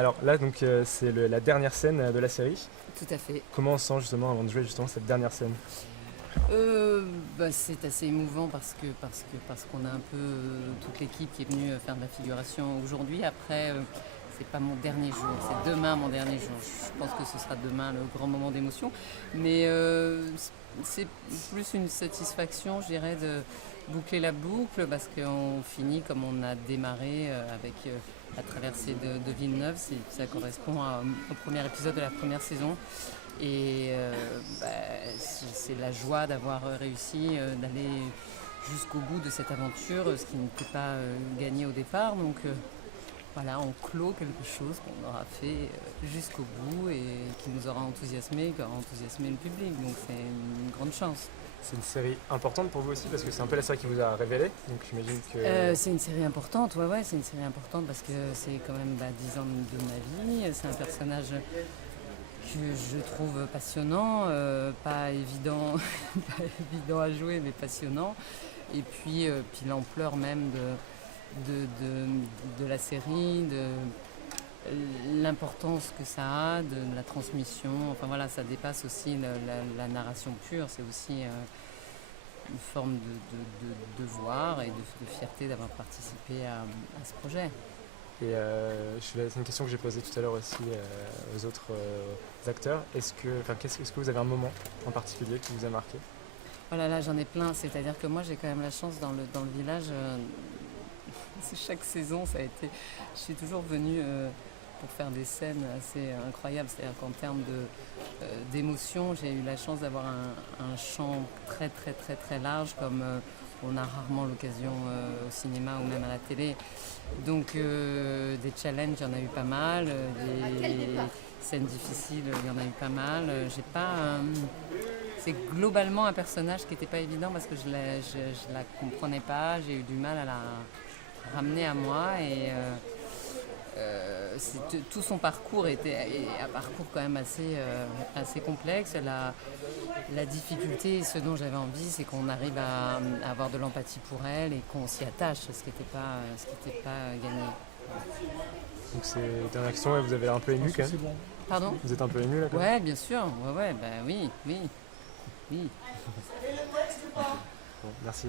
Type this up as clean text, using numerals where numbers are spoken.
Alors là, donc, c'est la dernière scène de la série. Tout à fait. Comment on se sent justement avant de jouer justement cette dernière scène? C'est assez émouvant parce qu'on a un peu toute l'équipe qui est venue faire de la figuration aujourd'hui. Après, c'est pas mon dernier jour, c'est demain mon dernier jour. Je pense que ce sera demain le grand moment d'émotion. Mais c'est plus une satisfaction, je dirais, de boucler la boucle parce qu'on finit comme on a démarré avec la traversée de Villeneuve. Ça correspond au premier épisode de la première saison. Et c'est la joie d'avoir réussi d'aller jusqu'au bout de cette aventure, ce qui n'était pas gagné au départ. Donc voilà, on clôt quelque chose qu'on aura fait jusqu'au bout et qui nous aura enthousiasmé, qui aura enthousiasmé le public. Donc c'est une grande chance. C'est une série importante pour vous aussi parce que c'est un peu la série qui vous a révélé. Donc j'imagine que. C'est une série importante, ouais, c'est une série importante parce que c'est quand même 10 ans de ma vie. C'est un personnage que je trouve passionnant, pas évident, pas évident à jouer, mais passionnant. Et puis l'ampleur même de la série, de l'importance que ça a, de la transmission. Enfin voilà, ça dépasse aussi la narration pure, c'est aussi une forme de devoir et de fierté d'avoir participé à ce projet. Et c'est une question que j'ai posée tout à l'heure aussi aux autres acteurs. Est-ce que vous avez un moment en particulier qui vous a marqué? Oh là là, j'en ai plein. C'est-à-dire que moi, j'ai quand même la chance dans le village. Chaque saison, ça a été. Je suis toujours venue pour faire des scènes assez incroyables. C'est-à-dire qu'en termes d'émotion, j'ai eu la chance d'avoir un champ très très très très large, comme on a rarement l'occasion au cinéma ou même à la télé. Donc des challenges, il y en a eu pas mal. Des scènes difficiles, il y en a eu pas mal. J'ai pas. C'est globalement un personnage qui n'était pas évident parce que je la comprenais pas. J'ai eu du mal à la ramener à moi et tout son parcours est un parcours quand même assez complexe. La difficulté, ce dont j'avais envie, c'est qu'on arrive à avoir de l'empathie pour elle et qu'on s'y attache, ce qui n'était pas gagné. Donc c'est dernière question, ouais, vous avez l'air un peu ému quand même. Pardon? Vous êtes un peu ému là quand même? Ouais, bien sûr. Ouais, bah oui. Bon, merci.